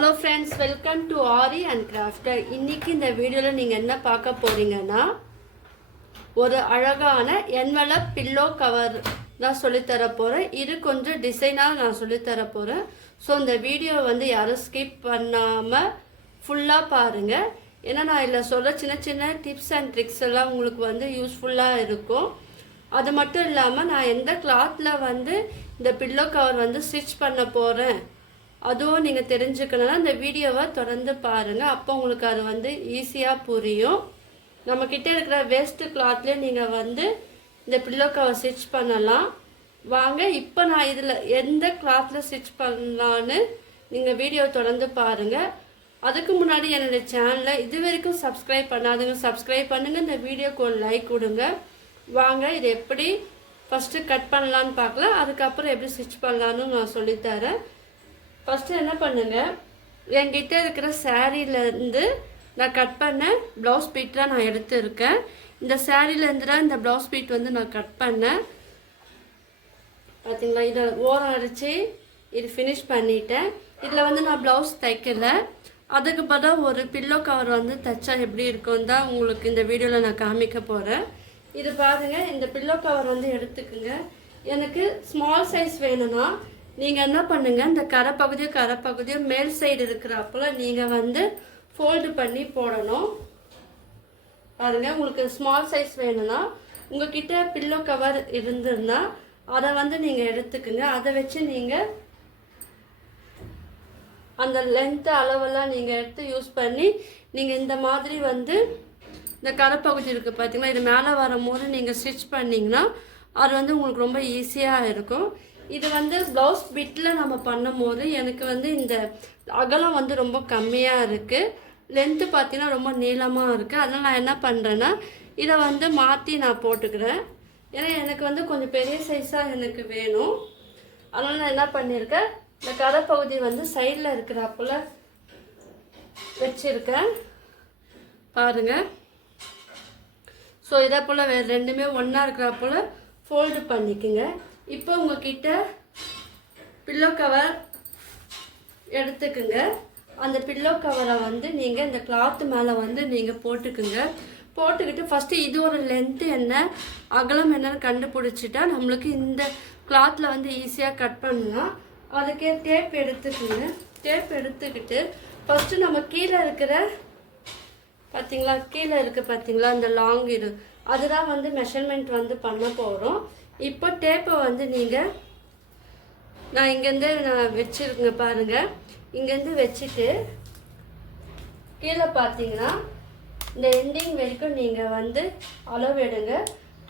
Hello friends, welcome to aari and crafter. இன்றைக்கி இந்த வீடியோவில் நீங்கள் என்ன பார்க்க போகிறீங்கன்னா, ஒரு அழகான என்வலப் பில்லோ கவர் தான் சொல்லித்தர போகிறேன். இது கொஞ்சம் டிசைனாக நான் சொல்லித்தர போகிறேன். ஸோ இந்த வீடியோ வந்து யாரும் ஸ்கிப் பண்ணாமல் ஃபுல்லாக பாருங்கள். ஏன்னா நான் இதில் சொல்கிற சின்ன சின்ன டிப்ஸ் அண்ட் ட்ரிக்ஸ் எல்லாம் உங்களுக்கு வந்து யூஸ்ஃபுல்லாக இருக்கும். அது மட்டும் இல்லாமல் நான் எந்த கிளாத்தில் வந்து இந்த பில்லோ கவர் வந்து ஸ்டிச் பண்ண போகிறேன் அதுவும் நீங்கள் தெரிஞ்சுக்கணும்னா இந்த வீடியோவை தொடர்ந்து பாருங்கள். அப்போ உங்களுக்கு அது வந்து ஈஸியாக புரியும். நம்மக்கிட்ட இருக்கிற வேஸ்ட்டு கிளாத்லேயே நீங்கள் வந்து இந்த பில்லோ கவர் ஸ்டிச் பண்ணலாம். வாங்க, இப்போ நான் இதில் எந்த கிளாத்தில் ஸ்டிச் பண்ணலான்னு நீங்கள் வீடியோ தொடர்ந்து பாருங்கள். அதுக்கு முன்னாடி என்னுடைய சேனலை இது வரைக்கும் சப்ஸ்கிரைப் பண்ணாதுங்க, சப்ஸ்கிரைப் பண்ணுங்கள். இந்த வீடியோக்கு ஒரு லைக் கொடுங்க. வாங்க, இது எப்படி ஃபஸ்ட்டு கட் பண்ணலான்னு பார்க்கலாம். அதுக்கப்புறம் எப்படி ஸ்டிச் பண்ணலான்னு நான் சொல்லித்தரேன். ஃபஸ்ட்டு என்ன பண்ணுங்கள், என்கிட்ட இருக்கிற சாரீலேருந்து நான் கட் பண்ண ப்ளவுஸ் பீட்லாம் நான் எடுத்துருக்கேன். இந்த சாரீலேருந்து தான் இந்த ப்ளவுஸ் பீட் வந்து நான் கட் பண்ணேன். பார்த்தீங்களா, இதை ஓரம் அடித்து இது ஃபினிஷ் பண்ணிட்டேன். இதில் வந்து நான் ப்ளவுஸ் தைக்கலை. அதுக்கு பதிலாக ஒரு பில்லோ கவர் வந்து தைச்சா எப்படி இருக்குன்னு தான் உங்களுக்கு இந்த வீடியோவில் நான் காமிக்க போகிறேன். இது பாருங்கள், இந்த பில்லோ கவர் வந்து எடுத்துக்குங்க. எனக்கு ஸ்மால் சைஸ் வேணும்னா நீங்கள் என்ன பண்ணுங்கள், இந்த கரைப்பகுதியும் மேல் சைடு இருக்கிறப்பல நீங்கள் வந்து ஃபோல்டு பண்ணி போடணும். பாருங்கள், உங்களுக்கு ஸ்மால் சைஸ் வேணும்னா உங்கள்கிட்ட பில்லோ கவர் இருந்ததுன்னா அதை வந்து நீங்கள் எடுத்துக்குங்க. அதை வச்சு நீங்கள் அந்த லென்த்து அளவெல்லாம் நீங்கள் எடுத்து யூஸ் பண்ணி நீங்கள் இந்த மாதிரி வந்து இந்த கரைப்பகுதி இருக்குது பார்த்தீங்கன்னா, இது மேலே வரும்போது நீங்கள் ஸ்டிச் பண்ணிங்கன்னா அது வந்து உங்களுக்கு ரொம்ப ஈஸியாக இருக்கும். இது வந்து ப்ளவுஸ் பிட்டில் நம்ம பண்ணும் போது எனக்கு வந்து இந்த அகலம் வந்து ரொம்ப கம்மியாக இருக்குது. லென்த்து பார்த்தீங்கன்னா ரொம்ப நீளமாக இருக்குது. அதனால் நான் என்ன பண்ணுறேன்னா இதை வந்து மாற்றி நான் போட்டுக்கிறேன். ஏன்னா எனக்கு வந்து கொஞ்சம் பெரிய சைஸாக எனக்கு வேணும். அதனால் நான் என்ன பண்ணியிருக்கேன், இந்த கரைப்பகுதி வந்து சைடில் இருக்கிறப்போல வச்சுருக்கேன் பாருங்கள். ஸோ இதே போல் ரெண்டுமே ஒன்றா இருக்கிறப்போல ஃபோல்டு பண்ணிக்கோங்க. இப்போ உங்கள்கிட்ட பில்லோ கவர் எடுத்துக்குங்க. அந்த பில்லோ கவரை வந்து நீங்கள் இந்த கிளாத்து மேலே வந்து நீங்கள் போட்டுக்குங்க. போட்டுக்கிட்டு ஃபஸ்ட்டு இது ஒரு லென்த்து என்ன அகலம் என்னன்னு கண்டுபிடிச்சிட்டா நம்மளுக்கு இந்த கிளாத்தில் வந்து ஈஸியாக கட் பண்ணலாம். அதுக்கே டேப் எடுத்துக்குங்க. டேப் எடுத்துக்கிட்டு ஃபஸ்ட்டு நம்ம கீழே இருக்கிற பார்த்தீங்களா, கீழே இருக்குது பார்த்தீங்களா, இந்த லாங் இது அதுதான் வந்து மெஷர்மெண்ட் வந்து பண்ண போகிறோம். இப்போ டேப்பை வந்து நீங்கள் நான் இங்கேருந்து நான் வச்சுருக்கேங்க பாருங்கள். இங்கேருந்து வச்சுட்டு கீழே பார்த்தீங்கன்னா இந்த எண்டிங் வரைக்கும் நீங்கள் வந்து அளவு எடுங்க.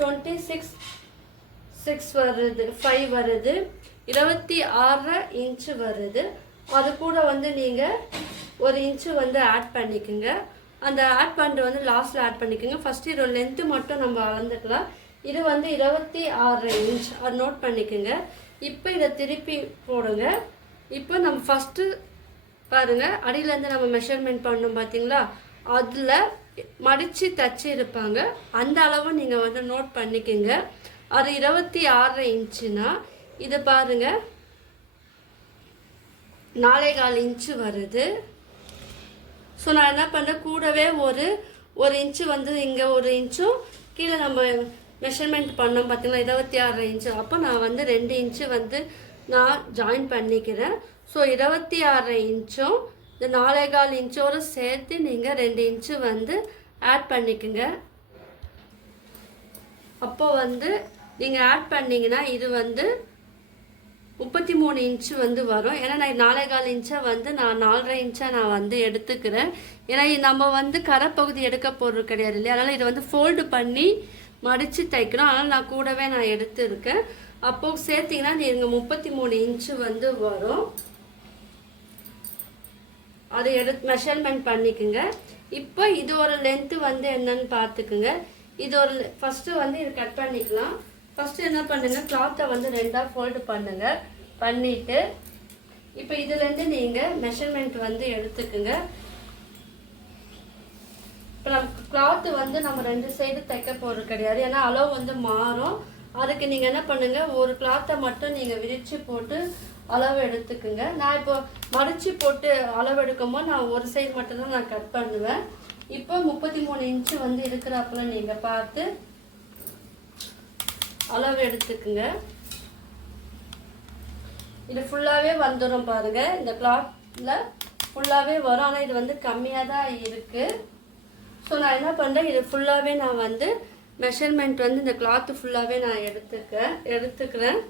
26 வருது, 5 வருது, 26 இன்ச்சு வருது. அது கூட வந்து நீங்கள் 1 இன்ச்சு வந்து ஆட் பண்ணிக்கோங்க. அந்த ஆட் பண்ணிட்டு வந்து லாஸ்ட்டில் ஆட் பண்ணிக்கோங்க. ஃபஸ்ட்டு இதோட லென்த்து மட்டும் நம்ம அளந்துக்கலாம். இது வந்து 26 இன்ச், அது நோட் பண்ணிக்கோங்க. இப்போ இதை திருப்பி போடுங்க. இப்போ நம்ம ஃபஸ்ட்டு பாருங்கள், அடியிலேருந்து நம்ம மெஷர்மெண்ட் பண்ணோம் பார்த்தீங்களா, அதில் மடித்து தச்சு இருப்பாங்க. அந்த அளவு நீங்கள் வந்து நோட் பண்ணிக்கோங்க. அது 26 இன்ச்சுனா இது பாருங்கள் 4.25 இன்ச்சு வருது. ஸோ நான் என்ன பண்ணுறேன், கூடவே ஒரு இன்ச்சு வந்து இங்கே 1 இன்ச்சும் கீழே நம்ம மெஷர்மெண்ட் பண்ணோம் பார்த்தீங்கன்னா 26 இன்ச்சு. அப்போ நான் வந்து 2 இன்ச்சு வந்து நான் ஜாயின் பண்ணிக்கிறேன். ஸோ 26 இன்ச்சும் இந்த 4.25 இன்ச்சோடு சேர்த்து நீங்கள் 2 இன்ச்சு வந்து ஆட் பண்ணிக்கோங்க. அப்போ வந்து நீங்கள் ஆட் பண்ணிங்கன்னா இது வந்து 33 இன்ச்சு வந்து வரும். ஏன்னா நான் 4.25 இன்ச்சை வந்து நான் 4.5 இன்ச்சாக நான் வந்து எடுத்துக்கிறேன். ஏன்னா நம்ம வந்து கரைப்பகுதி எடுக்க போகிறது கிடையாது இல்லையா, அதனால் இதை வந்து ஃபோல்டு பண்ணி மடித்து தைக்கணும். அதனால் நான் கூடவே நான் எடுத்துருக்கேன். அப்போது சேர்த்திங்கன்னா நீங்கள் 33 இன்ச்சு வந்து வரும். அதை மெஷர்மெண்ட் பண்ணிக்கோங்க. இப்போ இது ஒரு லென்த்து வந்து என்னன்னு பார்த்துக்குங்க. இது ஒரு ஃபஸ்ட்டு வந்து இது கட் பண்ணிக்கலாம். ஃபஸ்ட்டு என்ன பண்ணுங்கள், கிளாத்தை வந்து 2ஆக ஃபோல்டு பண்ணுங்கள். பண்ணிவிட்டு இப்போ இதுலேருந்து நீங்கள் மெஷர்மெண்ட் வந்து எடுத்துக்குங்க. இப்போ நம்ம கிளாத்து வந்து நம்ம 2 சைடு தைக்க போகிறது கிடையாது. ஏன்னா அளவு வந்து மாறும். அதுக்கு நீங்கள் என்ன பண்ணுங்கள், ஒரு கிளாத்தை மட்டும் நீங்கள் விரித்து போட்டு அளவு எடுத்துக்குங்க. நான் இப்போ மடித்து போட்டு அளவு எடுக்கும்போது நான் ஒரு சைடு மட்டும்தான் நான் கட் பண்ணுவேன். இப்போ 33 இன்ச்சு வந்து இருக்கிறப்பல நீங்கள் பார்த்து அளவு எடுத்துக்குங்க. இது ஃபுல்லாகவே வந்துடும் பாருங்கள், இந்த கிளாத்தில் ஃபுல்லாகவே வரும். ஆனால் இது வந்து கம்மியாக தான் இருக்குது. ஸோ நான் என்ன பண்ணுறேன், இது ஃபுல்லாகவே நான் வந்து மெஷர்மெண்ட் வந்து இந்த கிளாத்து ஃபுல்லாகவே நான் எடுத்துக்கிறேன்.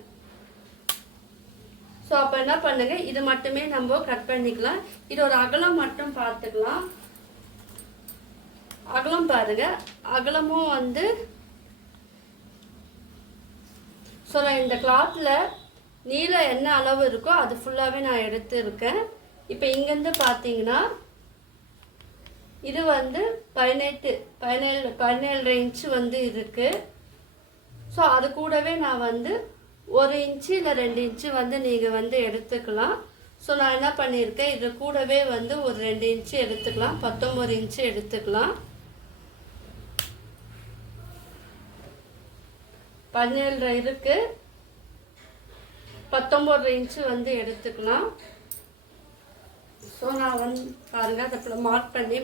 ஸோ அப்போ என்ன பண்ணுங்க, இது மட்டுமே நம்ம கட் பண்ணிக்கலாம். இது ஒரு அகலம் மட்டும் பார்த்துக்கலாம். அகலம் பாருங்க, அகலமும் வந்து ஸோ நான் இந்த கிளாத்தில் நீளம் என்ன அளவு இருக்கோ அது ஃபுல்லாகவே நான் எடுத்துருக்கேன். இப்போ இங்கேருந்து பார்த்தீங்கன்னா இது வந்து 17 இன்ச்சு வந்து இருக்குது. ஸோ அது கூடவே நான் வந்து 1 இன்ச்சு இல்லை 2 இன்ச்சு வந்து நீங்கள் வந்து எடுத்துக்கலாம். ஸோ நான் என்ன பண்ணியிருக்கேன், இது கூடவே வந்து ஒரு 2 இன்ச்சு எடுத்துக்கலாம், 19 இன்ச்சு எடுத்துக்கலாம். 17 இருக்குது, 19 இன்ச்சு வந்து எடுத்துக்கலாம். ஸோ நான் வந்து பாருங்கள், அதை மார்க் பண்ணி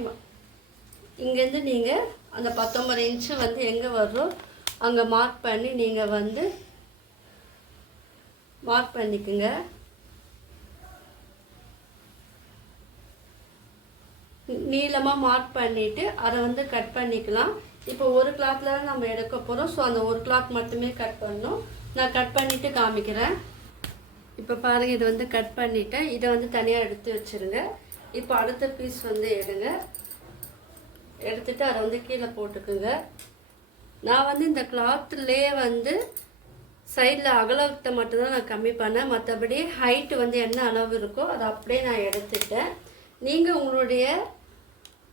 இங்கேருந்து நீங்கள் அந்த 19 இன்ச்சு வந்து எங்கே வரும் அங்கே மார்க் பண்ணி நீங்கள் வந்து மார்க் பண்ணிக்குங்க. நீளமாக மார்க் பண்ணிவிட்டு அதை வந்து கட் பண்ணிக்கலாம். இப்போ ஒரு கிளாத்தில் தான் நம்ம எடுக்க போகிறோம். ஸோ அந்த ஒரு கிளாத் மட்டுமே கட் பண்ணணும். நான் கட் பண்ணிவிட்டு காமிக்கிறேன். இப்போ பாருங்கள், இது வந்து கட் பண்ணிவிட்டேன். இதை வந்து தனியாக எடுத்து வச்சுருங்க. இப்போ அடுத்த பீஸ் வந்து எடுத்துட்டு அதை வந்து கீழே போட்டுக்குங்க. நான் வந்து இந்த கிளாத்துலேயே வந்து சைடில் அகலத்தை மட்டும்தான் நான் கம்மி பண்ணேன். மற்றபடி ஹைட்டு வந்து என்ன அளவு இருக்கோ அதை அப்படியே நான் எடுத்துட்டேன். நீங்கள் உங்களுடைய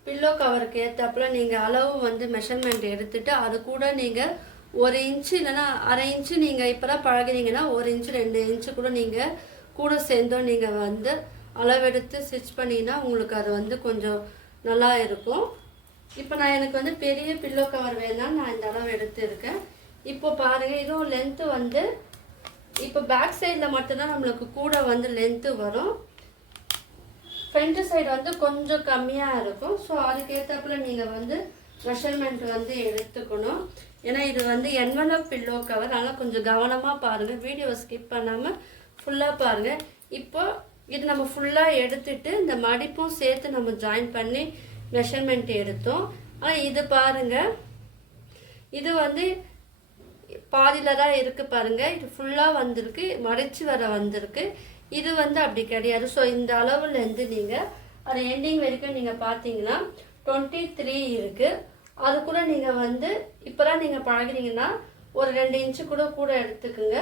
பில்லோ கவருக்கு ஏற்றாப்புல நீங்கள் அளவு வந்து மெஷர்மெண்ட் எடுத்துட்டு அது கூட நீங்கள் 1 இன்ச்சு இல்லைன்னா அரை இன்ச்சு நீங்கள் இப்போ தான் பழகினீங்கன்னா 1 இன்ச்சு 2 இன்ச்சு கூட நீங்கள் கூட சேர்ந்தோம் நீங்கள் வந்து அளவெடுத்து ஸ்டிச் பண்ணிங்கன்னா உங்களுக்கு அது வந்து கொஞ்சம் நல்லா இருக்கும். இப்போ நான் எனக்கு வந்து பெரிய பில்லோ கவர் வேணாலும் நான் இந்த அளவு எடுத்துருக்கேன். இப்போ பாருங்கள், இதுவும் லென்த்து வந்து இப்போ பேக் சைடில் மட்டும்தான் நம்மளுக்கு கூட வந்து லென்த்து வரும். ஃப்ரண்ட் சைடு வந்து கொஞ்சம் கம்மியாக இருக்கும். ஸோ அதுக்கேற்றப்பல நீங்கள் வந்து மெஷர்மெண்ட் வந்து எடுத்துக்கணும். ஏன்னா இது வந்து என்வலப் பில்லோ கவர், அதனால் கொஞ்சம் கவனமாக பாருங்கள், வீடியோவை ஸ்கிப் பண்ணாமல் ஃபுல்லாக பாருங்கள். இப்போ இது நம்ம ஃபுல்லாக எடுத்துட்டு இந்த மடிப்பும் சேர்த்து நம்ம ஜாயின் பண்ணி மெஷர்மெண்ட் எடுத்தோம். ஆனால் இது பாருங்கள், இது வந்து பாதியில் தான் இருக்குது பாருங்கள். இது ஃபுல்லாக வந்திருக்கு, மடித்து வர வந்திருக்கு. இது வந்து அப்படி கிடையாது. ஸோ இந்த அளவுலேருந்து நீங்கள் அது எண்டிங் வரைக்கும் நீங்கள் பார்த்தீங்கன்னா 23 இருக்குது. அது கூட நீங்கள் வந்து இப்போ தான் நீங்கள் பழகிறீங்கன்னா ஒரு 2 இன்ச்சு கூட எடுத்துக்குங்க.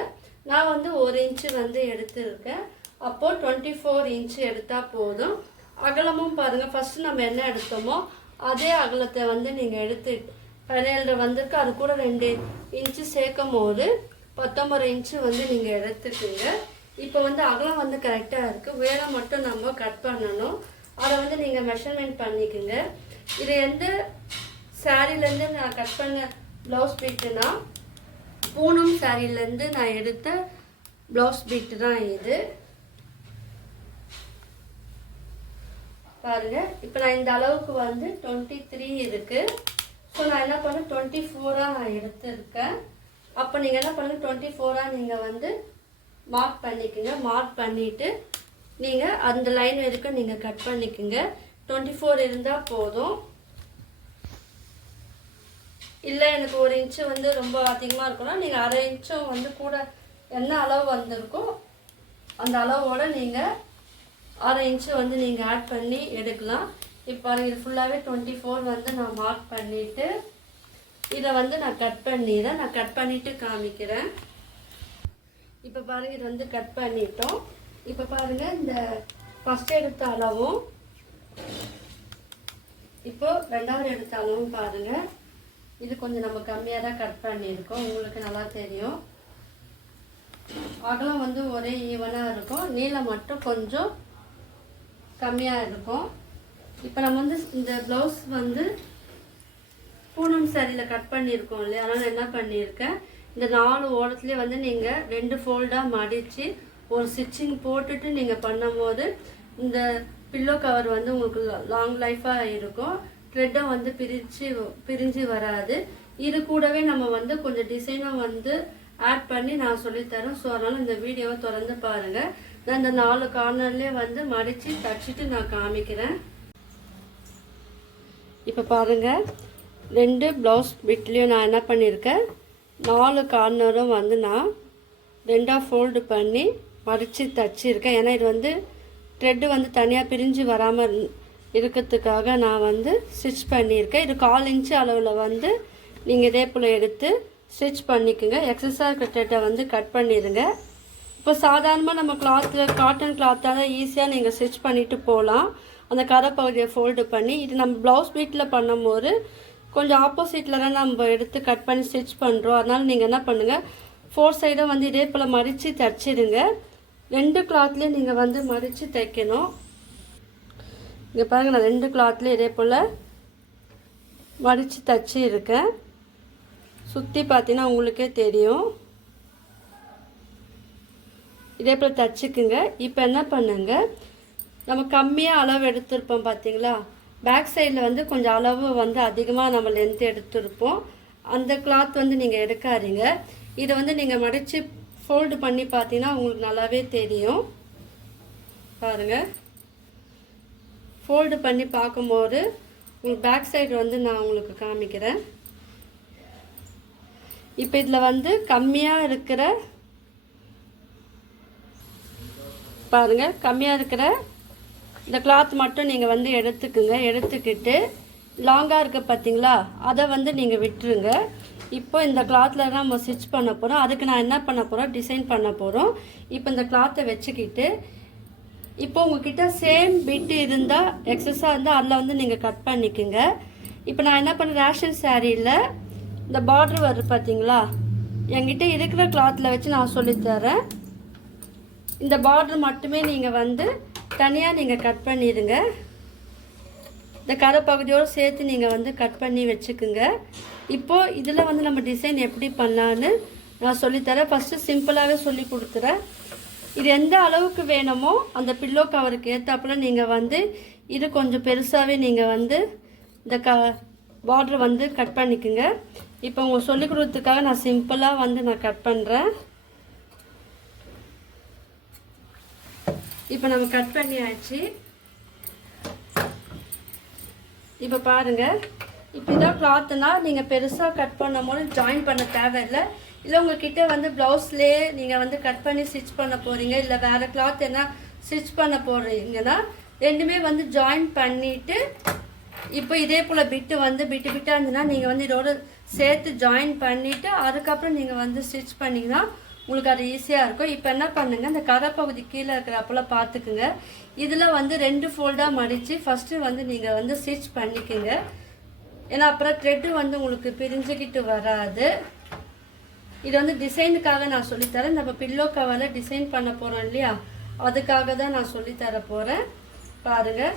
நான் வந்து 1 இன்ச்சு வந்து எடுத்துருக்கேன். அப்போது 24 இன்ச்சு எடுத்தால் போதும். அகலமும் பாருங்கள், ஃபஸ்ட்டு நம்ம என்ன எடுத்தோமோ அதே அகலத்தை வந்து நீங்கள் எடுத்து 17 வந்திருக்கு. அது கூட 2 இன்ச்சு சேர்க்கும் போது 19 இன்ச்சு வந்து நீங்கள் எடுத்துக்குங்க. இப்போ வந்து அகலம் வந்து கரெக்டாக இருக்குது. வேலை மட்டும் நம்ம கட் பண்ணணும். அதை வந்து நீங்கள் மெஷர்மெண்ட் பண்ணிக்கோங்க. இது எந்த சாரீலேருந்து நான் கட் பண்ண ப்ளவுஸ் பீட்டுனா பூனம் சாரீலேருந்து நான் எடுத்த ப்ளவுஸ் பீட்டு தான் இது. பாருங்கள், இப்போ நான் இந்த அளவுக்கு வந்து 23 இருக்குது. ஸோ நான் என்ன பண்ணேன், 24 நான் எடுத்துருக்கேன். அப்போ நீங்கள் என்ன பண்ணுங்கள், 24 நீங்கள் வந்து மார்க் பண்ணிக்கோங்க. மார்க் பண்ணிவிட்டு நீங்கள் அந்த லைன் வரைக்கும் நீங்கள் கட் பண்ணிக்கோங்க. 24 இருந்தால் போதும். இல்லை எனக்கு 1 இன்ச்சு வந்து ரொம்ப அதிகமாக இருக்குன்னா நீங்கள் அரை இன்ச்சும் வந்து கூட என்ன அளவு வந்திருக்கோ அந்த அளவோடு நீங்கள் அரை இன்ச்சு வந்து நீங்கள் ஆட் பண்ணி எடுக்கலாம். இப்போ இது ஃபுல்லாகவே 24 வந்து நான் மார்க் பண்ணிவிட்டு இதை வந்து நான் கட் பண்ணிவிட்டு காமிக்கிறேன். இப்போ பாருங்கள், இது வந்து கட் பண்ணிட்டோம். இப்போ பாருங்கள், இந்த ஃபஸ்ட் எடுத்த அளவும் இப்போ ரெண்டாவது எடுத்த அளவும் பாருங்கள். இது கொஞ்சம் நம்ம கம்மியாக தான் கட் பண்ணியிருக்கோம், உங்களுக்கு நல்லா தெரியும். அகலம் வந்து ஒரே ஈவனாக இருக்கும், நீளம் மட்டும் கொஞ்சம் கம்மியாக இருக்கும். இப்போ நம்ம வந்து இந்த ப்ளவுஸ் வந்து பூனம் சாரியில் கட் பண்ணியிருக்கோம் இல்லையா, அதனால் என்ன பண்ணியிருக்கேன், இந்த 4 ஓரத்துலேயே வந்து நீங்கள் 2 ஃபோல்டாக மடித்து ஒரு ஸ்டிச்சிங் போட்டுட்டு நீங்கள் பண்ணும்போது இந்த பில்லோ கவர் வந்து உங்களுக்கு லாங் லைஃபாக இருக்கும். த்ரெட்டும் வந்து பிரிஞ்சு வராது. இது கூடவே நம்ம வந்து கொஞ்சம் டிசைனும் வந்து ஆட் பண்ணி நான் சொல்லித்தரேன். ஸோ அதனால் இந்த வீடியோவை தொடர்ந்து பாருங்கள். நான் இந்த 4 கார்னர்லேயே வந்து மடித்து தச்சுட்டு நான் காமிக்கிறேன். இப்போ பாருங்கள், 2 ப்ளவுஸ் பிட்லேயும் நான் என்ன பண்ணியிருக்கேன், 4 கார்னரும் வந்து நான் 2ஆக ஃபோல்டு பண்ணி மடித்து தச்சிருக்கேன். ஏன்னா இது வந்து த்ரெட்டு வந்து தனியாக பிரிஞ்சு வராமல் இருக்கிறதுக்காக நான் வந்து ஸ்டிச் பண்ணியிருக்கேன். இது 1/4 இன்ச்சு அளவில் வந்து நீங்கள் இதே போல் எடுத்து ஸ்டிச் பண்ணிக்கோங்க. எக்ஸஸாக இருக்கிற த்ரெட்டை வந்து கட் பண்ணிடுங்க. இப்போ சாதாரணமாக நம்ம கிளாத்தில் காட்டன் கிளாத்தால் ஈஸியாக நீங்கள் ஸ்டிச் பண்ணிவிட்டு போகலாம். அந்த கரை பகுதியை ஃபோல்டு பண்ணி, இது நம்ம ப்ளவுஸ் பீட்டில் பண்ணும்போது கொஞ்சம் ஆப்போசிட்டில் தான் நம்ம எடுத்து கட் பண்ணி ஸ்டிச் பண்ணுறோம். அதனால் நீங்கள் என்ன பண்ணுங்கள், 4 சைடும் வந்து இதே போல் மடித்து தைச்சிடுங்க. 2 கிளாத்லேயும் நீங்கள் வந்து மடித்து தைக்கணும். இங்கே பாருங்கள், நான் 2 கிளாத்லேயும் இதே போல் மடித்து தைச்சி இருக்கேன். சுற்றி பார்த்தீங்கன்னா உங்களுக்கே தெரியும். இதே போல் தைச்சிக்குங்க. இப்போ என்ன பண்ணுங்க, நம்ம கம்மியாக அளவு எடுத்துருப்போம் பார்த்தீங்களா, பேக் சைடில் வந்து கொஞ்சம் அளவு வந்து அதிகமாக நம்ம லென்த் எடுத்துருப்போம். அந்த கிளாத் வந்து நீங்கள் எடுக்காதீங்க. இதை வந்து நீங்கள் மடித்து ஃபோல்டு பண்ணி பார்த்தீங்கன்னா உங்களுக்கு நல்லாவே தெரியும். பாருங்கள், ஃபோல்டு பண்ணி பார்க்கும்போது உங்களுக்கு பேக் சைடு வந்து நான் உங்களுக்கு காமிக்கிறேன். இப்போ இதில் வந்து கம்மியாக இருக்கிற பாருங்கள், கம்மியாக இருக்கிற இந்த கிளாத் மட்டும் நீங்கள் வந்து எடுத்துக்குங்க. எடுத்துக்கிட்டு லாங்காக இருக்க பார்த்தீங்களா, அதை வந்து நீங்கள் விட்டுருங்க. இப்போ இந்த கிளாத்தில் தான் நம்ம ஸ்டிச் பண்ண போகிறோம். அதுக்கு நான் என்ன பண்ண போகிறோம், டிசைன் பண்ண போகிறோம். இப்போ இந்த கிளாத்தை வச்சுக்கிட்டு இப்போ உங்ககிட்ட சேம் பிட்டு இருந்தால் எக்ஸஸாக இருந்தால் அதில் வந்து நீங்கள் கட் பண்ணிக்கோங்க. இப்போ நான் என்ன பண்ண, ரேஷன் சாரியில் இந்த பார்டர் வருது பார்த்தீங்களா, என்கிட்ட இருக்கிற கிளாத்தில் வச்சு நான் சொல்லித்தரேன். இந்த பார்டர் மட்டுமே நீங்கள் வந்து தனியாக நீங்கள் கட் பண்ணிடுங்க. இந்த கரை பகுதியோடு சேர்த்து நீங்கள் வந்து கட் பண்ணி வச்சுக்குங்க. இப்போது இதில் வந்து நம்ம டிசைன் எப்படி பண்ணலான்னு நான் சொல்லித்தரேன். ஃபஸ்ட்டு சிம்பிளாகவே சொல்லி கொடுத்துறேன். இது எந்த அளவுக்கு வேணுமோ அந்த பில்லோ கவருக்கு ஏற்றாப்புல நீங்கள் வந்து இது கொஞ்சம் பெருசாகவே நீங்கள் வந்து இந்த பார்டர் வந்து கட் பண்ணிக்கோங்க. இப்போ உங்களுக்கு சொல்லிக் கொடுத்ததுக்காக நான் சிம்பிளாக வந்து நான் கட் பண்ணுறேன். இப்போ நம்ம கட் பண்ணியாச்சு. இப்போ பாருங்கள், இப்போ இதான் கிளாத்துனா நீங்கள் பெருசாக கட் பண்ணும் போது ஜாயின் பண்ண தேவையில்லை. இல்லை உங்கள்கிட்ட வந்து ப்ளவுஸ்லேயே நீங்கள் வந்து கட் பண்ணி ஸ்டிச் பண்ண போகிறீங்க, இல்லை வேறு கிளாத் என்ன ஸ்டிச் பண்ண போகிறீங்கன்னா ரெண்டுமே வந்து ஜாயின் பண்ணிவிட்டு இப்போ இதே போல் பிட்டு வந்து பிட்டாக இருந்துன்னா நீங்கள் வந்து இதோட சேர்த்து ஜாயின் பண்ணிவிட்டு அதுக்கப்புறம் நீங்கள் வந்து ஸ்டிச் பண்ணிங்கன்னா உங்களுக்கு அது ஈஸியாக இருக்கும். இப்போ என்ன பண்ணுங்கள், இந்த கரை பகுதி கீழே இருக்கிறப்பெல்லாம் பார்த்துக்குங்க. இதில் வந்து 2 ஃபோல்டாக மடித்து ஃபஸ்ட்டு வந்து நீங்கள் வந்து ஸ்டிச் பண்ணிக்கோங்க. ஏன்னா அப்புறம் த்ரெட்டு வந்து உங்களுக்கு பிரிஞ்சுக்கிட்டு வராது. இது வந்து டிசைனுக்காக நான் சொல்லித்தரேன். நம்ம பில்லோ கவரில் டிசைன் பண்ண போகிறோம் இல்லையா, அதுக்காக தான் நான் சொல்லித்தர போகிறேன். பாருங்கள்,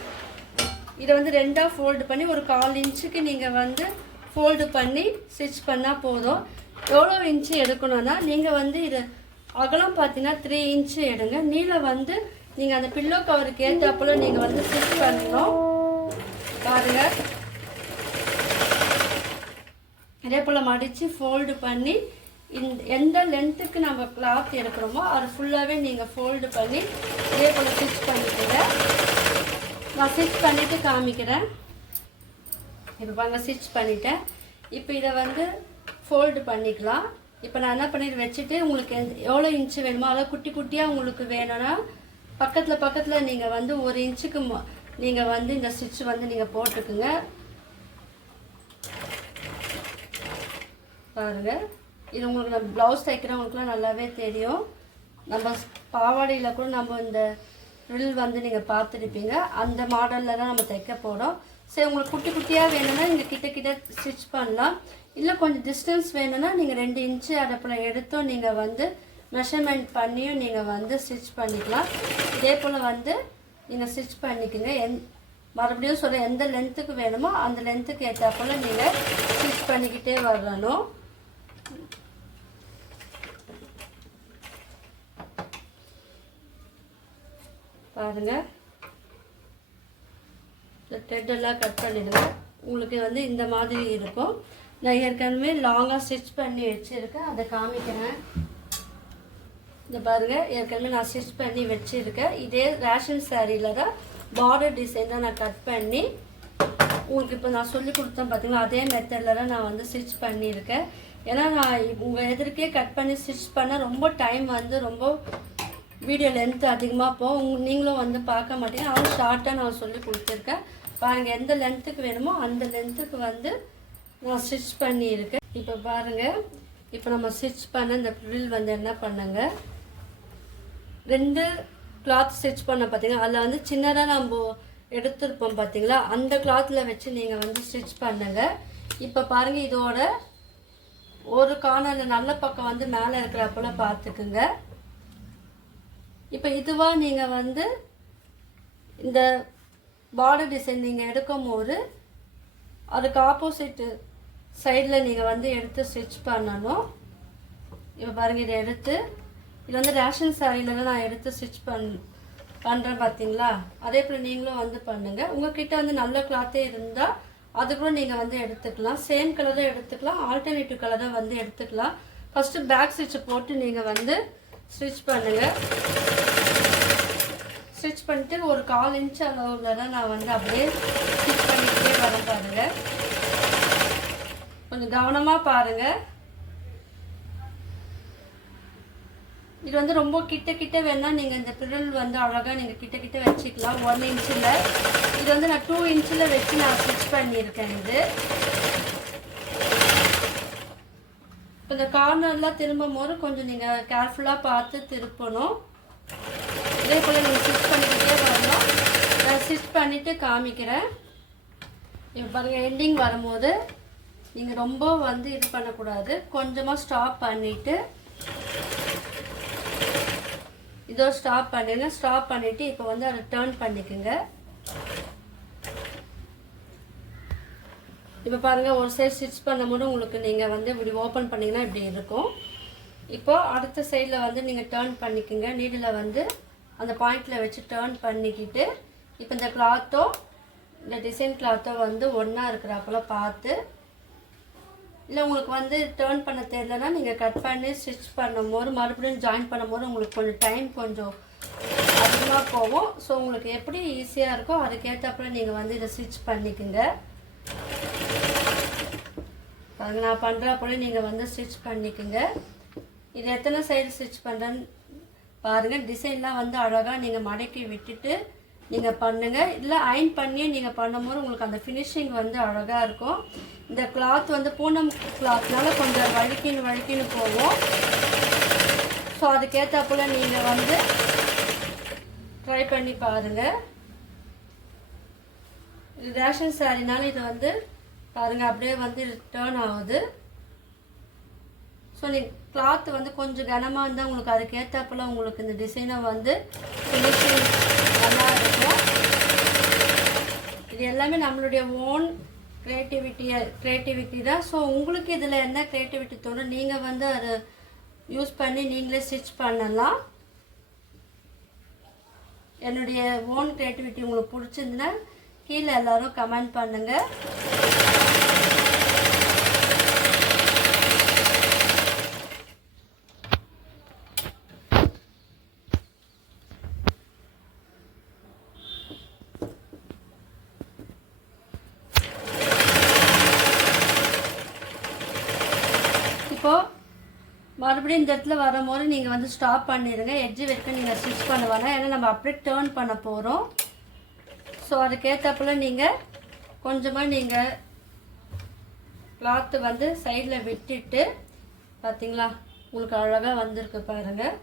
இதை வந்து 2ஆக ஃபோல்டு பண்ணி ஒரு 1/4 இன்ச்சுக்கு நீங்கள் வந்து ஃபோல்டு பண்ணி ஸ்டிச் பண்ணால் போதும். எவ்வளோ இன்ச்சு எடுக்கணும்னா நீங்கள் வந்து இது அகலம் பார்த்தீங்கன்னா 3 இன்ச்சு எடுங்க. நீளம் வந்து நீங்கள் அந்த பில்லோ கவருக்கு ஏற்றாப்புல நீங்கள் வந்து ஸ்டிச் பண்ணணும். பாருங்கள், இதே போல் மடித்து ஃபோல்டு பண்ணி எந்த லென்த்துக்கு நம்ம கிளாத் எடுக்கிறோமோ அது ஃபுல்லாகவே நீங்கள் ஃபோல்டு பண்ணி இதே போல் ஸ்டிச் பண்ணிக்கோங்க. நான் ஸ்டிச் பண்ணிவிட்டு காமிக்கிறேன். இப்போ பாருங்க, ஸ்டிச் பண்ணிட்டேன். இப்போ இதை வந்து ஃபோல்டு பண்ணிக்கலாம். இப்போ நான் என்ன பண்ணிட்டு வச்சுட்டு உங்களுக்கு எவ்வளோ இன்ச்சு வேணுமோ அதாவது குட்டி குட்டியாக உங்களுக்கு வேணும்னா பக்கத்தில் நீங்கள் வந்து 1 இன்ச்சுக்கு நீங்கள் வந்து இந்த ஸ்டிச் வந்து நீங்கள் போட்டுக்குங்க. பாருங்கள், இது உங்களுக்கு நம்ம ப்ளவுஸ் தைக்கிறவங்களுக்குலாம் நல்லாவே தெரியும். நம்ம பாவாடையில் கூட நம்ம இந்த ஃப்ரில் வந்து நீங்கள் பார்த்துருப்பீங்க. அந்த மாடலில் தான் நம்ம தைக்க போகிறோம். சரி, உங்களுக்கு குட்டி குட்டியாக வேணும்னா நீங்கள் கிட்ட ஸ்டிச் பண்ணலாம். இல்லை கொஞ்சம் டிஸ்டன்ஸ் வேணும்னா நீங்கள் 2 இன்ச்சு அடுப்பில் எடுத்தும் நீங்கள் வந்து மெஷர்மெண்ட் பண்ணியும் நீங்கள் வந்து ஸ்டிச் பண்ணிக்கலாம். இதே போல் வந்து நீங்கள் ஸ்டிச் பண்ணிக்கோங்க. மறுபடியும் சொல்ல, எந்த லென்த்துக்கு வேணுமோ அந்த லென்த்துக்கு ஏற்ற போல் நீங்கள் ஸ்டிச் பண்ணிக்கிட்டே வரணும். பாருங்கள், இந்த த்ரெட்டெல்லாம் கட் பண்ணிடுங்க. உங்களுக்கு வந்து இந்த மாதிரி இருக்கும். நான் ஏற்கனவே லாங்காக ஸ்டிச் பண்ணி வச்சுருக்கேன், அதை காமிக்கிறேன். இந்த பாருங்கள், ஏற்கனவே நான் ஸ்டிச் பண்ணி வச்சுருக்கேன். இதே ரேஷன் சாரியில் தான் பார்டர் டிசைன் தான் நான் கட் பண்ணி உங்களுக்கு இப்போ நான் சொல்லி கொடுத்தேன் பார்த்தீங்களா, அதே மெத்தடில் தான் நான் வந்து ஸ்டிச் பண்ணியிருக்கேன். ஏன்னா நான் உங்கள் எதிர்க்கே கட் பண்ணி ஸ்டிச் பண்ண ரொம்ப டைம் வந்து ரொம்ப வீடியோ லென்த் அதிகமாக போகும். நீங்களும் வந்து பார்க்க மாட்டீங்க. ஆனால் ஷார்ட்டாக நான் சொல்லி கொடுத்துருக்கேன். பாருங்கள், எந்த லென்த்துக்கு வேணுமோ அந்த லென்த்துக்கு வந்து நான் ஸ்டிச் பண்ணியிருக்கேன். இப்போ பாருங்கள், இப்போ நம்ம ஸ்டிச் பண்ண இந்த ஃப்ரில் வந்து என்ன பண்ணுங்க, 2 கிளாத் ஸ்டிச் பண்ண பார்த்தீங்கன்னா அதில் வந்து சின்னதாக நம்ம எடுத்துருப்போம் பார்த்தீங்களா, அந்த கிளாத்தில் வச்சு நீங்கள் வந்து ஸ்டிச் பண்ணுங்க. இப்போ பாருங்கள், இதோட ஒரு கார்னரில் நல்ல பக்கம் வந்து மேலே இருக்கிறப்போல பார்த்துக்குங்க. இப்போ இதுவாக நீங்கள் வந்து இந்த பார்டர் டிசைன் நீங்கள் எடுக்கும் போது அதுக்கு ஆப்போசிட்டு சைடில் நீங்கள் வந்து எடுத்து ஸ்டிச் பண்ணணும். இப்போ பாருங்கள், இதை எடுத்து இது வந்து ரேஷன் சாரியில் தான் நான் எடுத்து ஸ்டிச் பண்ணுறேன் பார்த்தீங்களா, அதே போல் நீங்களும் வந்து பண்ணுங்கள். உங்கள்கிட்ட வந்து நல்ல கிளாத்தே இருந்தால் அது கூட நீங்கள் வந்து எடுத்துக்கலாம். சேம் கலரை எடுத்துக்கலாம், ஆல்டர்னேட்டிவ் கலரை வந்து எடுத்துக்கலாம். ஃபஸ்ட்டு பேக் ஸ்டிச்சை போட்டு நீங்கள் வந்து ஸ்டிச் பண்ணுங்கள். ஸ்டிச் பண்ணிட்டு ஒரு 1/4 இன்ச் அளவில் தான் நான் வந்து அப்படியே ஸ்டிச் பண்ணிக்கிட்டே வரேன். பாருங்கள், கொஞ்சம் கவனமாக பாருங்கள். இது வந்து ரொம்ப கிட்ட வேணால் நீங்கள் இந்த ஃப்ரில் வந்து அழகாக நீங்கள் கிட்ட வச்சுக்கலாம். 1 இன்ச்சில் இது வந்து நான் 2 இன்ச்சில் வச்சு நான் ஸ்டிச் பண்ணியிருக்கேன். இது இப்போ இந்த கார்னர்லாம் திரும்பும் போது கொஞ்சம் நீங்கள் கேர்ஃபுல்லாக பார்த்து திருப்பணும். இதே போல் நீங்கள் ஸ்டிச் பண்ணிக்கிட்டே வரணும். நான் ஸ்டிச் பண்ணிவிட்டு காமிக்கிறேன். இப்போ பாருங்கள், எண்டிங் வரும்போது நீங்கள் ரொம்ப வந்து இது பண்ணக்கூடாது, கொஞ்சமாக ஸ்டாப் பண்ணிவிட்டு இதோ ஸ்டாப் பண்ணிடுங்க. ஸ்டாப் பண்ணிவிட்டு இப்போ வந்து அதை டர்ன் பண்ணிக்கோங்க. இப்போ பாருங்கள், ஒரு சைடு ஸ்டிச் பண்ணும்போது உங்களுக்கு நீங்கள் வந்து இப்படி ஓப்பன் பண்ணிங்கன்னா இப்படி இருக்கும். இப்போ அடுத்த சைடில் வந்து நீங்கள் டர்ன் பண்ணிக்கோங்க. நீடில் வந்து அந்த பாயிண்டில் வச்சு டர்ன் பண்ணிக்கிட்டு இப்போ இந்த கிளாத்தோ இந்த டிசைன் கிளாத்தோ வந்து ஒன்றா இருக்கிறப்பல பார்த்து, இல்லை உங்களுக்கு வந்து டர்ன் பண்ண தெரியலன்னா நீங்கள் கட் பண்ணி ஸ்டிச் பண்ணும்போது மறுபடியும் ஜாயின் பண்ணும்போது உங்களுக்கு கொஞ்சம் டைம் கொஞ்சம் அதிகமாக போகும். ஸோ உங்களுக்கு எப்படி ஈஸியாக இருக்கோ அதுக்கேற்றப்பல நீங்கள் வந்து இதை ஸ்டிச் பண்ணிக்கோங்க. பாருங்க, நான் பண்ணுறப்போல நீங்கள் வந்து ஸ்டிச் பண்ணிக்கோங்க. இது எத்தனை சைடு ஸ்டிச் பண்ணுறேன்னு பாருங்கள். டிசைன்லாம் வந்து அழகாக நீங்கள் மடக்கி விட்டுட்டு நீங்கள் பண்ணுங்கள். இல்லை அயன் பண்ணியே நீங்கள் பண்ணும்போது உங்களுக்கு அந்த ஃபினிஷிங் வந்து அழகாக இருக்கும். இந்த கிளாத் வந்து பூனம் கிளாத்னால கொஞ்சம் வழுக்கின்னு போகும். ஸோ அதுக்கேற்றப்போல் நீங்கள் வந்து ட்ரை பண்ணி பாருங்கள். இது ரேஷன் சாரினால இது வந்து பாருங்கள் அப்படியே வந்து டர்ன் ஆகுது. ஸோ நீங்கள் கிளாத் வந்து கொஞ்சம் கனமாக இருந்தால் உங்களுக்கு அதுக்கேற்றப்போல் உங்களுக்கு இந்த டிசைனை வந்து ஃபினிஷிங் நல்லா இருக்கும். இது எல்லாமே நம்மளுடைய ஓன் க்ரியேட்டிவிட்டி தான். ஸோ உங்களுக்கு இதில் என்ன க்ரியேட்டிவிட்டி தோணும் நீங்கள் வந்து அதை யூஸ் பண்ணி நீங்களே ஸ்டிச் பண்ணலாம். என்னுடைய ஓன் க்ரியேட்டிவிட்டி உங்களுக்கு பிடிச்சிருந்துன்னா கீழே எல்லோரும் கமெண்ட் பண்ணுங்கள். இப்போது மறுபடியும் இந்த இடத்துல வரும்போது நீங்கள் வந்து ஸ்டாப் பண்ணிடுங்க. எட்ஜு வரைக்கும் நீங்கள் ஸ்டிச் பண்ண வேணாம், ஏன்னா நம்ம அப்படியே டேர்ன் பண்ண போகிறோம். ஸோ அதுக்கேற்றப்போல் நீங்கள் கொஞ்சமாக நீங்கள் கிளாத்து வந்து சைடில் விட்டுட்டு பார்த்தீங்களா உங்களுக்கு அழகாக வந்திருக்கு பாருங்கள்.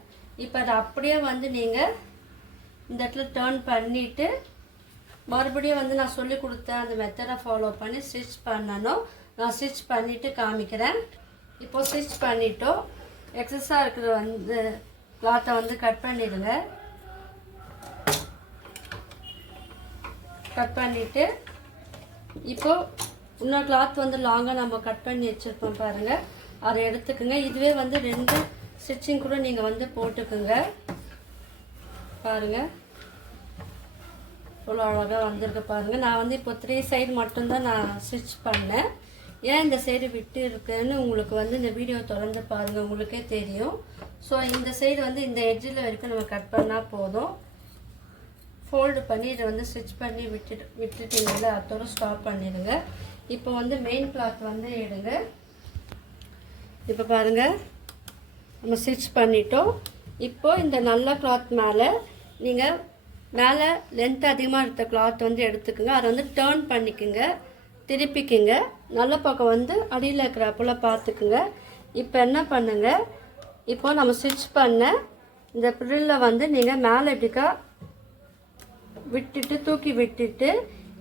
இப்போ அதை அப்படியே வந்து நீங்கள் இந்த இடத்துல டேர்ன் பண்ணிவிட்டு மறுபடியும் வந்து நான் சொல்லி கொடுத்தேன் அந்த மெத்தடை ஃபாலோ பண்ணி ஸ்டிச் பண்ணணும். நான் ஸ்டிச் பண்ணிவிட்டு காமிக்கிறேன். இப்போது ஸ்டிச் பண்ணிட்டோம். எக்ஸஸாக இருக்கிற வந்து கிளாத்தை வந்து கட் பண்ணிடுங்க. கட் பண்ணிவிட்டு இப்போது இன்னொரு கிளாத் வந்து லாங்காக நம்ம கட் பண்ணி வச்சுருப்போம் பாருங்கள், அதை எடுத்துக்குங்க. இதுவே வந்து 2 ஸ்டிச்சிங் கூட நீங்கள் வந்து போட்டுக்குங்க. பாருங்கள் இவ்வளோ அழகாக வந்திருக்கு பாருங்கள். நான் வந்து இப்போ 3 சைடு மட்டும்தான் நான் ஸ்டிச் பண்ணேன். ஏன் இந்த சைடு விட்டு இருக்குன்னு உங்களுக்கு வந்து இந்த வீடியோ தொடர்ந்து பாருங்கள், உங்களுக்கே தெரியும். ஸோ இந்த சைடு வந்து இந்த எட்ஜில் வரைக்கும் நம்ம கட் பண்ணால் போதும். ஃபோல்டு பண்ணி இதை வந்து ஸ்டிச் பண்ணி விட்டுட்டீங்கல்ல, அதோட ஸ்டாப் பண்ணிடுங்க. இப்போ வந்து மெயின் கிளாத் வந்து எடுங்க. இப்போ பாருங்கள், நம்ம ஸ்டிச் பண்ணிட்டோம். இப்போது இந்த நல்ல கிளாத் மேலே நீங்கள் மேலே லென்த் அதிகமாக எடுத்த கிளாத் வந்து எடுத்துக்கோங்க. அதை வந்து டேர்ன் பண்ணிக்கோங்க, திருப்பிக்குங்க. நல்ல பக்கம் வந்து அடியில் இருக்கிற போல் பார்த்துக்குங்க. இப்போ என்ன பண்ணுங்க, இப்போ நம்ம ஸ்டிச் பண்ண இந்த ஃப்ரில்லை வந்து நீங்கள் மேலே இப்படிக்கா விட்டுட்டு தூக்கி விட்டுட்டு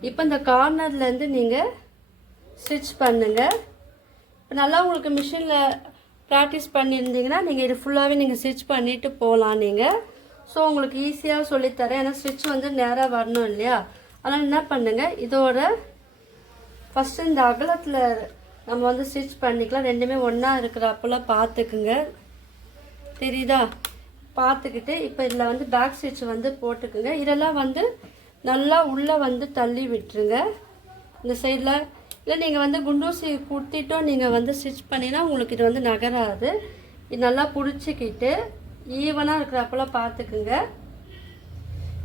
இப்போ இந்த கார்னர்லேருந்து நீங்கள் ஸ்டிச் பண்ணுங்கள். இப்போ நல்லா உங்களுக்கு மிஷினில் ப்ராக்டிஸ் பண்ணியிருந்தீங்கன்னா நீங்கள் இது ஃபுல்லாகவே நீங்கள் ஸ்டிச் பண்ணிவிட்டு போகலாம் நீங்கள். ஸோ உங்களுக்கு ஈஸியாக சொல்லித்தரேன். ஏன்னா ஸ்டிச் வந்து நேராக வரணும் இல்லையா? அதனால் என்ன பண்ணுங்கள், இதோட ஃபஸ்ட்டு இந்த அகலத்தில் நம்ம வந்து ஸ்டிச் பண்ணிக்கலாம். ரெண்டுமே ஒன்றா இருக்கிறப்பெல்லாம் பார்த்துக்குங்க, தெரியுதா? பார்த்துக்கிட்டு இப்போ இதில் வந்து பேக் ஸ்டிச் வந்து போட்டுக்குங்க. இதெல்லாம் வந்து நல்லா உள்ளே வந்து தள்ளி விட்டுருங்க இந்த சைடில். இல்லை நீங்கள் வந்து குண்டூசி குத்திட்டும் நீங்கள் வந்து ஸ்டிச் பண்ணினா உங்களுக்கு இது வந்து நகராது. இது நல்லா பிடிச்சிக்கிட்டு ஈவனாக இருக்கிறப்பெல்லாம் பார்த்துக்குங்க.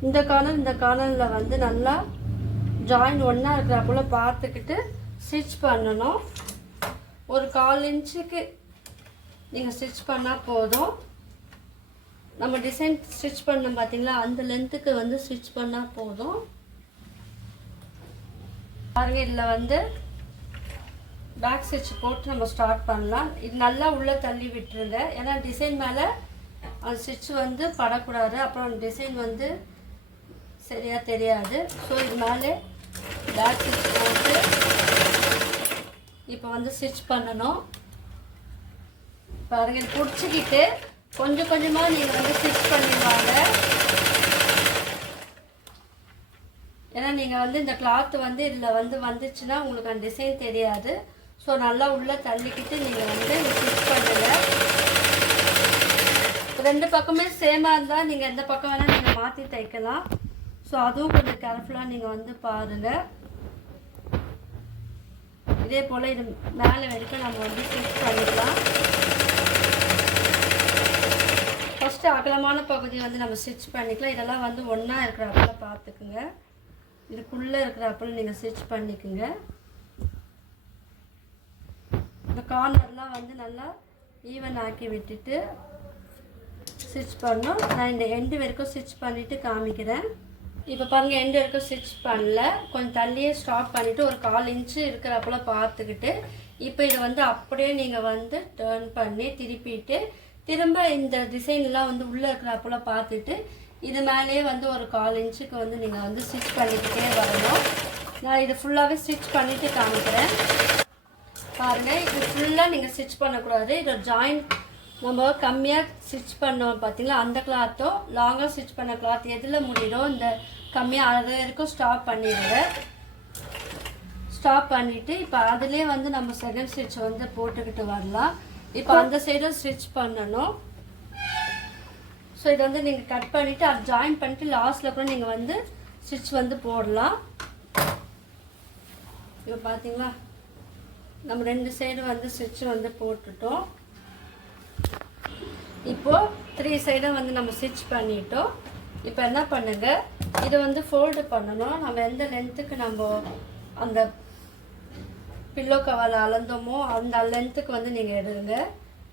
இந்த கார்னரில் வந்து நல்லா ஜாயின் ஒன்றா இருக்கிறப்போல பார்த்துக்கிட்டு ஸ்டிச் பண்ணணும். ஒரு 1/4 இன்ச்சுக்கு நீங்கள் ஸ்டிச் பண்ணால் போதும். நம்ம டிசைன் ஸ்டிச் பண்ணோம் பார்த்தீங்களா, அந்த லென்த்துக்கு வந்து ஸ்டிச் பண்ணால் போதும். பாருங்கள், இதில் வந்து பேக் ஸ்டிச் போட்டு நம்ம ஸ்டார்ட் பண்ணலாம். இது நல்லா உள்ளே தள்ளி விட்டுருங்க. ஏன்னா டிசைன் மேலே அந்த ஸ்டிச் வந்து படக்கூடாது, அப்புறம் டிசைன் வந்து சரியாக தெரியாது. ஸோ இது மேலே பேக் ஸ்டிச் போட்டு இப்போ வந்து ஸ்டிச் பண்ணணும். பாருங்கள், இது பிடிச்சிக்கிட்டு கொஞ்சம் கொஞ்சமாக நீங்கள் வந்து ஸ்டிச் பண்ணிடுவாங்க. ஏன்னா நீங்கள் வந்து இந்த கிளாத்து வந்து இதில் வந்து வந்துச்சுன்னா உங்களுக்கு அந்த டிசைன் தெரியாது. ஸோ நல்லா உள்ளே தள்ளிக்கிட்டு நீங்கள் வந்து ஸ்டிச் பண்ணலை. ரெண்டு பக்கமே சேமாக இருந்தால் நீங்கள் எந்த பக்கம் வேணால் நீங்கள் மாற்றி தைக்கலாம். ஸோ அதுவும் கொஞ்சம் கேர்ஃபுல்லாக நீங்கள் வந்து பாருங்கள். இதே போல் இது மேலே வரைக்கும் நம்ம வந்து ஸ்டிச் பண்ணிக்கலாம். ஃபஸ்ட்டு அகலமான பகுதி வந்து நம்ம ஸ்டிச் பண்ணிக்கலாம். இதெல்லாம் வந்து ஒன்றா இருக்கிறப்பல பார்த்துக்குங்க. இதுக்குள்ளே இருக்கிறப்பல நீங்கள் ஸ்டிச் பண்ணிக்குங்க. இந்த கார்னர்லாம் வந்து நல்லா ஈவன் ஆக்கி விட்டுட்டு ஸ்டிச் பண்ணணும். நான் இந்த எண்டு வரைக்கும் ஸ்டிச் பண்ணிவிட்டு காமிக்கிறேன். இப்போ பாருங்கள், எண்டு வரைக்கும் ஸ்டிச் பண்ணல, கொஞ்சம் தள்ளியே ஸ்டாப் பண்ணிவிட்டு ஒரு 1/4 இன்ச்சு இருக்கிறப்பல பார்த்துக்கிட்டு இப்போ இதை வந்து அப்படியே நீங்கள் வந்து டர்ன் பண்ணி திருப்பிட்டு திரும்ப இந்த டிசைன்லாம் வந்து உள்ளே இருக்கிறப்பல பார்த்துட்டு இது மேலேயே வந்து ஒரு 1/4 இன்ச்சுக்கு வந்து நீங்கள் வந்து ஸ்டிச் பண்ணிக்கிட்டே வரணும். நான் இது ஃபுல்லாகவே ஸ்டிச் பண்ணிவிட்டு காமிக்கிறேன். பாருங்கள், இது ஃபுல்லாக நீங்கள் ஸ்டிச் பண்ணக்கூடாது. இதோட ஜாயிண்ட் நம்ம கம்மியாக ஸ்டிச் பண்ணோம் பார்த்தீங்களா, அந்த கிளாத்தோ லாங்காக ஸ்டிச் பண்ண கிளாத் எதில் முடியுதோ இந்த கம்மியாக அது வரைக்கும் ஸ்டாப் பண்ணிடுங்க. ஸ்டாப் பண்ணிவிட்டு இப்போ அதிலே வந்து நம்ம செகண்ட் ஸ்டிச் வந்து போட்டுக்கிட்டு வரலாம். இப்போ அந்த சைடும் ஸ்டிச் பண்ணணும். ஸோ இதை வந்து நீங்கள் கட் பண்ணிவிட்டு அது ஜாயின் பண்ணிவிட்டு லாஸ்ட்டில் கூட நீங்கள் வந்து ஸ்டிச் வந்து போடலாம். இப்போ பார்த்தீங்களா, நம்ம 2 சைடு வந்து ஸ்டிச் வந்து போட்டுட்டோம். இப்போது 3 சைடும் வந்து நம்ம ஸ்டிச் பண்ணிட்டோம். இப்போ என்ன பண்ணுங்கள், இதை வந்து ஃபோல்டு பண்ணணும். நம்ம எந்த லென்த்துக்கு நம்ம அந்த பில்லோ கவரில் அளந்தோமோ அந்த லென்த்துக்கு வந்து நீங்கள் எடுங்க.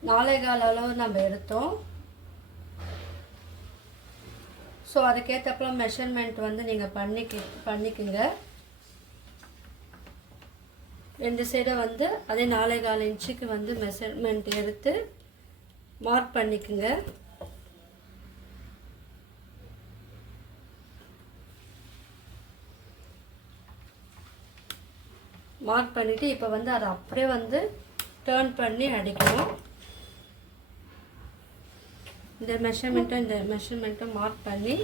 4.25 அளவு நம்ம எடுத்தோம். ஸோ அதுக்கேற்றப்பலாம் மெஷர்மெண்ட் வந்து நீங்கள் பண்ணிக்குங்க. 2 சைடை வந்து அதே 4.25 இன்ச்சுக்கு வந்து மெஷர்மெண்ட் எடுத்து மார்க் பண்ணிக்குங்க. மார்க் பண்ணிவிட்டு இப்போ வந்து அதை அப்படியே வந்து டர்ன் பண்ணி அடிக்கணும். இந்த மெஷர்மெண்ட்டும் மார்க் பண்ணி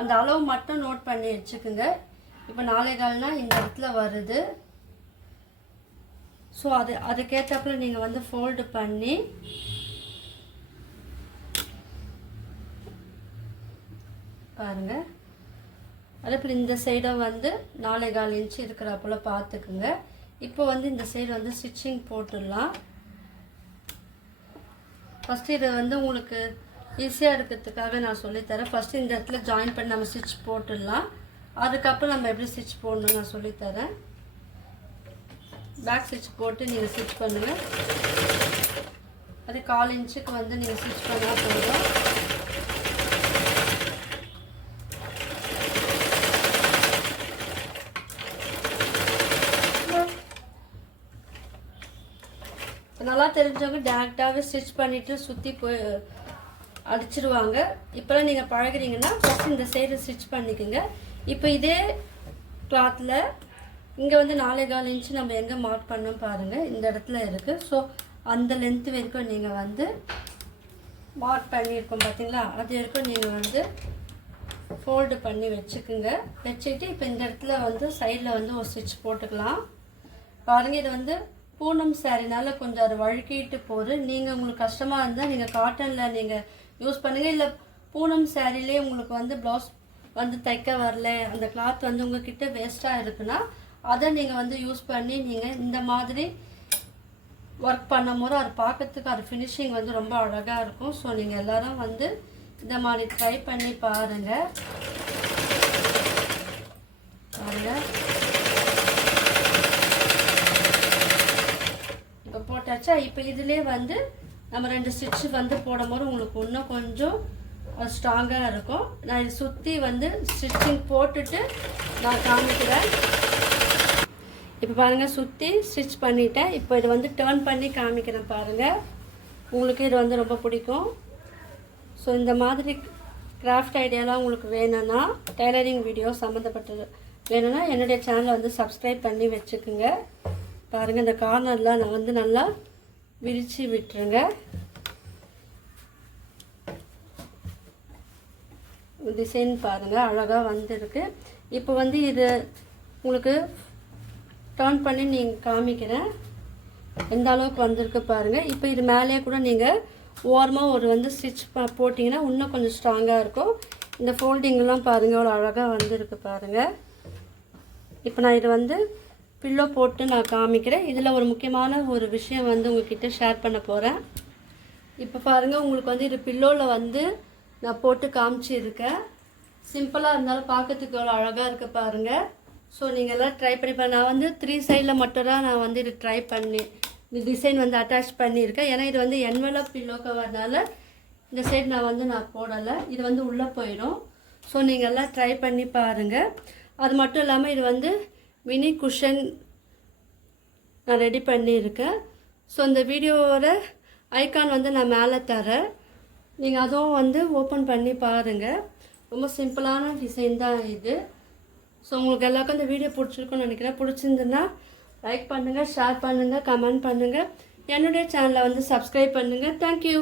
அந்த அளவு மட்டும் நோட் பண்ணி வச்சுக்கோங்க. இப்போ 4.25னா இந்த இடத்துல வருது. ஸோ அதுக்கேற்றப்பல நீங்கள் வந்து ஃபோல்டு பண்ணி பாருங்கள். அதேபோல் இந்த சைடும் வந்து 4.25 இன்ச்சு இருக்கிற போல் பார்த்துக்குங்க. இப்போ வந்து இந்த சைடு வந்து ஸ்டிச்சிங் போட்டுடலாம். ஃபஸ்ட்டு இதை வந்து உங்களுக்கு ஈஸியாக இருக்கிறதுக்காக நான் சொல்லித்தரேன். ஃபஸ்ட்டு இந்த இடத்துல ஜாயின் பண்ணி நம்ம ஸ்டிச் போட்டுடலாம். அதுக்கப்புறம் நம்ம எப்படி ஸ்டிச் போடணும் நான் சொல்லித்தரேன். பேக் ஸ்டிச் போட்டு நீங்கள் ஸ்டிச் பண்ணுங்கள். அது 1/4 இன்ச்சுக்கு வந்து நீங்கள் ஸ்டிச் பண்ணால் போதும். நல்லா தெரிஞ்சவங்க டேரெக்டாகவே ஸ்டிச் பண்ணிவிட்டு சுற்றி போய் அடிச்சிடுவாங்க. இப்போலாம் நீங்கள் பழகிறீங்கன்னா ஃபஸ்ட் இந்த சைடு ஸ்டிச் பண்ணிக்கோங்க. இப்போ இதே கிளாத்தில் இங்கே வந்து 4.25 இன்ச்சு நம்ம எங்கே மார்க் பண்ணோம் பாருங்கள், இந்த இடத்துல இருக்குது. ஸோ அந்த லென்த்து வரைக்கும் நீங்கள் வந்து மார்க் பண்ணியிருக்கோம் பார்த்தீங்களா, அது வரைக்கும் நீங்கள் வந்து ஃபோல்டு பண்ணி வச்சுக்குங்க. வச்சுக்கிட்டு இப்போ இந்த இடத்துல வந்து சைடில் வந்து ஒரு ஸ்டிச் போட்டுக்கலாம். பாருங்கள், இது வந்து பூனம் சாரினால கொஞ்சம் அது வழுக்கிட்டு போகுது. நீங்கள் உங்களுக்கு கஷ்டமாக இருந்தால் நீங்கள் காட்டனில் நீங்கள் யூஸ் பண்ணுங்கள். இல்லை பூனம் சாரிலே உங்களுக்கு வந்து ப்ளவுஸ் வந்து தைக்க வரல, அந்த கிளாத் வந்து உங்கள்கிட்ட வேஸ்ட்டாக இருக்குன்னா அதை நீங்கள் வந்து யூஸ் பண்ணி நீங்கள் இந்த மாதிரி ஒர்க் பண்ணும் போது அது பார்க்கறதுக்கு அது ஃபினிஷிங் வந்து ரொம்ப அழகாக இருக்கும். ஸோ நீங்கள் எல்லோரும் வந்து இந்த மாதிரி ட்ரை பண்ணி பாருங்கள். இப்போ போட்டாச்சா. இப்போ இதிலே வந்து நம்ம 2 ஸ்டிச்சு வந்து போடும் போது உங்களுக்கு இன்னும் கொஞ்சம் ஸ்ட்ராங்காக இருக்கும். நான் இது சுற்றி வந்து ஸ்டிச்சிங் போட்டுட்டு நான் காமிக்கிறேன். இப்போ பாருங்கள், சுற்றி ஸ்டிச் பண்ணிட்டேன். இப்போ இது வந்து டர்ன் பண்ணி காமிக்கிறேன் பாருங்கள். உங்களுக்கு இது வந்து ரொம்ப பிடிக்கும். ஸோ இந்த மாதிரி கிராஃப்ட் ஐடியாலாம் உங்களுக்கு வேணும்னா, டெய்லரிங் வீடியோ சம்மந்தப்பட்டது வேணும்னா என்னுடைய சேனலை வந்து சப்ஸ்கிரைப் பண்ணி வச்சுக்குங்க. பாருங்கள், இந்த கார்னர்லாம் நான் வந்து நல்லா விரித்து விட்டுருங்க. டிசைன் பாருங்கள் அழகாக வந்துருக்கு. இப்போ வந்து இது உங்களுக்கு டர்ன் பண்ணி நீங்கள் காமிக்கிறேன் எந்த அளவுக்கு வந்திருக்கு பாருங்கள். இப்போ இது மேலேயே கூட நீங்கள் ஓரமாக ஒரு வந்து ஸ்டிச் போட்டிங்கன்னா இன்னும் கொஞ்சம் ஸ்ட்ராங்காக இருக்கும். இந்த ஃபோல்டிங்லாம் பாருங்கள் அவ்வளோ அழகாக வந்துருக்கு பாருங்கள். இப்போ நான் இது வந்து பில்லோ போட்டு நான் காமிக்கிறேன். இதில் ஒரு முக்கியமான ஒரு விஷயம் வந்து உங்கள்கிட்ட ஷேர் பண்ண போகிறேன். இப்போ பாருங்கள், உங்களுக்கு வந்து இது பில்லோவில் வந்து நான் போட்டு காமிச்சிருக்கேன். சிம்பிளாக இருந்தாலும் பார்க்கறதுக்கு எவ்வளோ அழகாக இருக்குது பாருங்கள். ஸோ நீங்கள் எல்லாம் ட்ரை பண்ணி நான் வந்து 3 சைடில் மட்டும் தான் நான் வந்து இது ட்ரை பண்ணி இந்த டிசைன் வந்து அட்டாச் பண்ணியிருக்கேன். ஏன்னா இது வந்து என்வெலப் பில்லோ கவர்னால இந்த சைடு நான் போடலை. இது வந்து உள்ளே போயிடும். ஸோ நீங்கள் எல்லாம் ட்ரை பண்ணி பாருங்கள். அது மட்டும் இல்லாமல் இது வந்து மினி குஷன் நான் ரெடி பண்ணியிருக்கேன். ஸோ இந்த வீடியோவோட ஐக்கான் வந்து நான் மேலே தரேன். நீங்கள் அதுவும் வந்து ஓப்பன் பண்ணி பாருங்கள். ரொம்ப சிம்பிளான டிசைன் தான் இது. ஸோ உங்களுக்கு எல்லாருக்கும் இந்த வீடியோ பிடிச்சிருக்குன்னு நினைக்கிறேன். பிடிச்சிருந்துன்னா லைக் பண்ணுங்கள், ஷேர் பண்ணுங்கள், கமெண்ட் பண்ணுங்கள். என்னுடைய சேனலை வந்து சப்ஸ்கிரைப் பண்ணுங்கள். தேங்க்யூ.